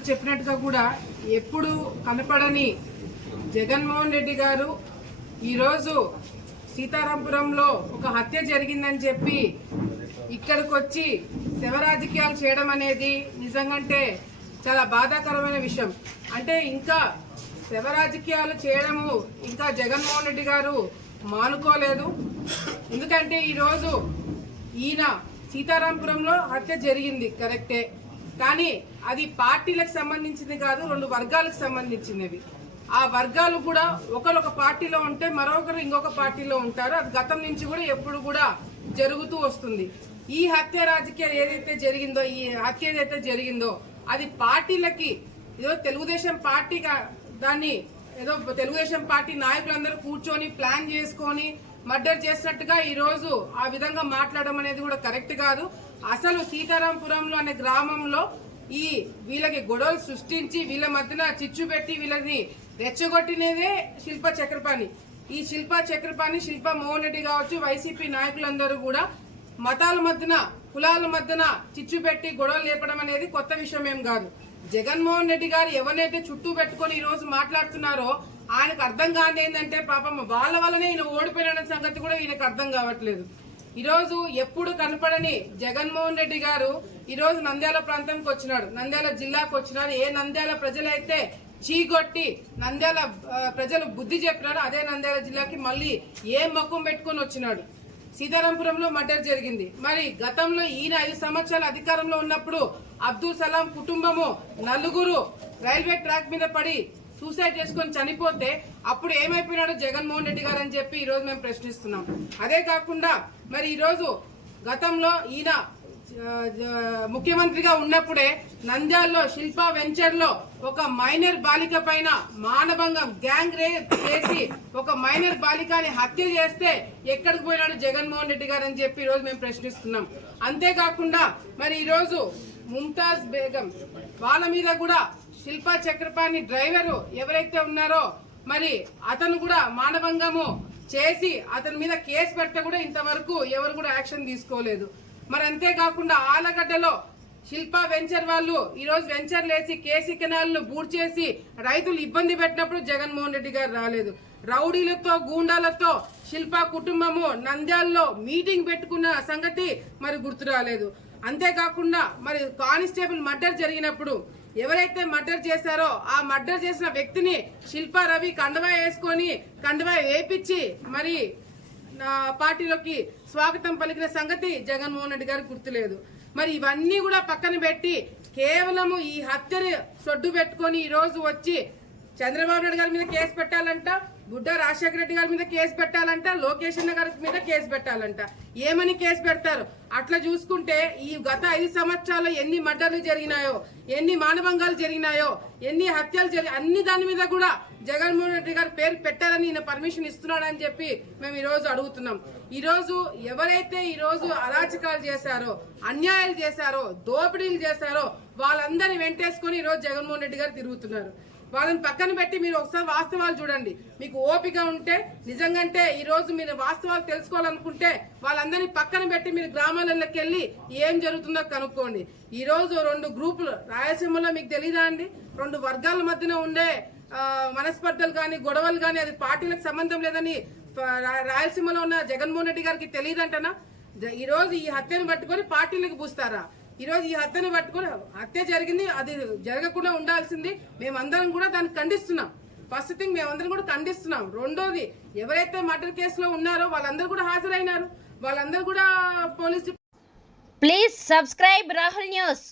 గారు చెప్పినట్టుగా కూడా ఎప్పుడు కనపడని జగన్మోహన్ రెడ్డి గారు ఈరోజు సీతారాంపురంలో ఒక హత్య జరిగిందని చెప్పి ఇక్కడికి వచ్చి శవ రాజకీయాలు చేయడం అనేది నిజంగంటే చాలా బాధాకరమైన విషయం. అంటే ఇంకా శవ రాజకీయాలు చేయడము ఇంకా జగన్మోహన్ రెడ్డి గారు మానుకోలేదు. ఎందుకంటే ఈరోజు ఈయన సీతారాంపురంలో హత్య జరిగింది కరెక్టే. కానీ అది పార్టీలకు సంబంధించింది కాదు రెండు వర్గాలకు సంబంధించినవి. ఆ వర్గాలు కూడా ఒకరు ఒక పార్టీలో ఉంటే మరొకరు ఇంకొక పార్టీలో ఉంటారు. అది గతం నుంచి కూడా ఎప్పుడు కూడా జరుగుతూ వస్తుంది. ఈ హత్య రాజకీయం ఏదైతే జరిగిందో ఈ హత్య ఏదైతే జరిగిందో అది పార్టీలకి ఏదో తెలుగుదేశం పార్టీగా దాన్ని ఏదో తెలుగుదేశం పార్టీ నాయకులందరూ కూర్చొని ప్లాన్ చేసుకొని మర్డర్ చేసినట్టుగా ఈరోజు ఆ విధంగా మాట్లాడడం అనేది కూడా కరెక్ట్ కాదు. అసలు సీతారాంపురంలో అనే గ్రామంలో ఈ వీళ్ళకి గొడవలు సృష్టించి వీళ్ళ మధ్యన చిచ్చు పెట్టి వీళ్ళని రెచ్చగొట్టినదే శిల్ప చక్రపాణి. ఈ శిల్ప చక్రపాణి శిల్ప మోహన్ రెడ్డి కావచ్చు వైసీపీ నాయకులందరూ కూడా మతాల మధ్యన కులాల మధ్యన చిచ్చు పెట్టి గొడవలు లేపడం అనేది కొత్త విషయం ఏం కాదు. జగన్మోహన్ రెడ్డి గారు ఎవరినైతే చుట్టూ పెట్టుకొని ఈ రోజు మాట్లాడుతున్నారో ఆయనకు అర్థం కాని ఏంటంటే పాపం వాళ్ళ వల్లనే ఈయన ఓడిపోయిన సంగతి కూడా ఈయనకు అర్థం కావట్లేదు. ఈరోజు ఎప్పుడు కనపడని జగన్మోహన్ రెడ్డి గారు ఈరోజు నంద్యాల ప్రాంతంకి వచ్చినాడు. నంద్యాల జిల్లాకు వచ్చినాడు. ఏ నంద్యాల ప్రజలైతే చీగొట్టి నంద్యాల ప్రజలు బుద్ధి చెప్పినారు అదే నంద్యాల జిల్లాకి మళ్ళీ ఏ మక్కుం పెట్టుకొని వచ్చినాడు. సీతారాంపురంలో మర్డర్ జరిగింది. మరి గతంలో ఈయన ఐదు సంవత్సరాల అధికారంలో ఉన్నప్పుడు అబ్దుల్ సలాం కుటుంబము నలుగురు రైల్వే ట్రాక్ మీద పడి సూసైడ్ చేసుకొని చనిపోతే అప్పుడు ఏమైపోయినాడు జగన్మోహన్ రెడ్డి గారు అని చెప్పి ఈరోజు మేము ప్రశ్నిస్తున్నాం. అదే కాకుండా మరి ఈరోజు గతంలో ఈయన ముఖ్యమంత్రిగా ఉన్నప్పుడే నంద్యాల్లో శిల్పా వెంచర్లో ఒక మైనర్ బాలిక పైన మానభంగం గ్యాంగ్ రేప్ చేసి ఒక మైనర్ బాలికని హత్య చేస్తే ఎక్కడికి పోయినాడు జగన్మోహన్ రెడ్డి గారు అని చెప్పి ఈరోజు మేము ప్రశ్నిస్తున్నాం. అంతేకాకుండా మరి ఈరోజు ముంతాజ్ బేగం వాళ్ళ మీద కూడా శిల్పా చక్రపాణి డ్రైవరు ఎవరైతే ఉన్నారో మరి అతను కూడా మానభంగము చేసి అతని మీద కేసు పెట్ట కూడా ఇంతవరకు ఎవరు కూడా యాక్షన్ తీసుకోలేదు. మరి అంతేకాకుండా ఆలగడ్డలో శిల్పా వెంచర్ వాళ్ళు ఈరోజు వెంచర్ లేసి కేసీ కెనాల్ను బూడ్ చేసి రైతులు ఇబ్బంది పెట్టినప్పుడు జగన్మోహన్ రెడ్డి గారు రాలేదు. రౌడీలతో గూండాలతో శిల్పా కుటుంబము నంద్యాలలో మీటింగ్ పెట్టుకున్న సంగతి మరి గుర్తు రాలేదు. అంతేకాకుండా మరి కానిస్టేబుల్ మర్డర్ జరిగినప్పుడు ఎవరైతే మర్డర్ చేశారో ఆ మర్డర్ చేసిన వ్యక్తిని శిల్పా రవి కండవా వేసుకొని కండవా వేపించి మరి పార్టీలోకి స్వాగతం పలికిన సంగతి జగన్మోహన్ రెడ్డి గారికి గుర్తులేదు. మరి ఇవన్నీ కూడా పక్కన పెట్టి కేవలము ఈ హత్యని సొడ్డు పెట్టుకొని ఈరోజు వచ్చి చంద్రబాబు నాయుడు గారి మీద కేసు పెట్టాలంట? బుడ్డ రాజశేఖర రెడ్డి గారి మీద కేసు పెట్టాలంట లోకేష్ అన్న గారి మీద కేసు పెట్టాలంట. ఏమని కేసు పెడతారు? అట్లా చూసుకుంటే ఈ గత ఐదు సంవత్సరాల్లో ఎన్ని మర్డర్లు జరిగినాయో ఎన్ని మానభంగాలు జరిగినాయో ఎన్ని హత్యలు జరిగి అన్ని దాని మీద కూడా జగన్మోహన్ రెడ్డి గారి పేరు పెట్టాలని ఈయన పర్మిషన్ ఇస్తున్నాడని చెప్పి మేము ఈరోజు అడుగుతున్నాం. ఈరోజు ఎవరైతే ఈరోజు అరాచకాలు చేశారో అన్యాయాలు చేశారో దోపిడీలు చేశారో వాళ్ళందరినీ వెంటేసుకొని ఈరోజు జగన్మోహన్ రెడ్డి గారు తిరుగుతున్నారు. వాళ్ళని పక్కన పెట్టి మీరు ఒకసారి వాస్తవాలు చూడండి. మీకు ఓపిక ఉంటే నిజంగంటే ఈరోజు మీరు వాస్తవాలు తెలుసుకోవాలనుకుంటే వాళ్ళందరినీ పక్కన పెట్టి మీరు గ్రామాలలోకి వెళ్ళి ఏం జరుగుతుందో కనుక్కోండి. ఈరోజు రెండు గ్రూపులు రాయలసీమలో మీకు తెలియదా అండి? రెండు వర్గాల మధ్యన ఉండే మనస్పర్ధలు కానీ గొడవలు కానీ అది పార్టీలకు సంబంధం లేదని రాయలసీమలో ఉన్న జగన్మోహన్ రెడ్డి గారికి తెలియదంటనా జ- ఈ హత్యను పట్టుకొని పార్టీలకు పూస్తారా? ఈరోజు ఈ హత్యను పట్టుకుని హత్య జరిగింది అది జరగకుండా ఉండాల్సింది. మేమందరం కూడా దాన్ని ఖండిస్తున్నాం. ఫస్ట్ థింగ్ మేమందరం కూడా ఖండిస్తున్నాం. రెండోది ఎవరైతే మర్డర్ కేసులో ఉన్నారో వాళ్ళందరూ కూడా హాజరైనారు. వాళ్ళందరూ కూడా police please subscribe Rahul news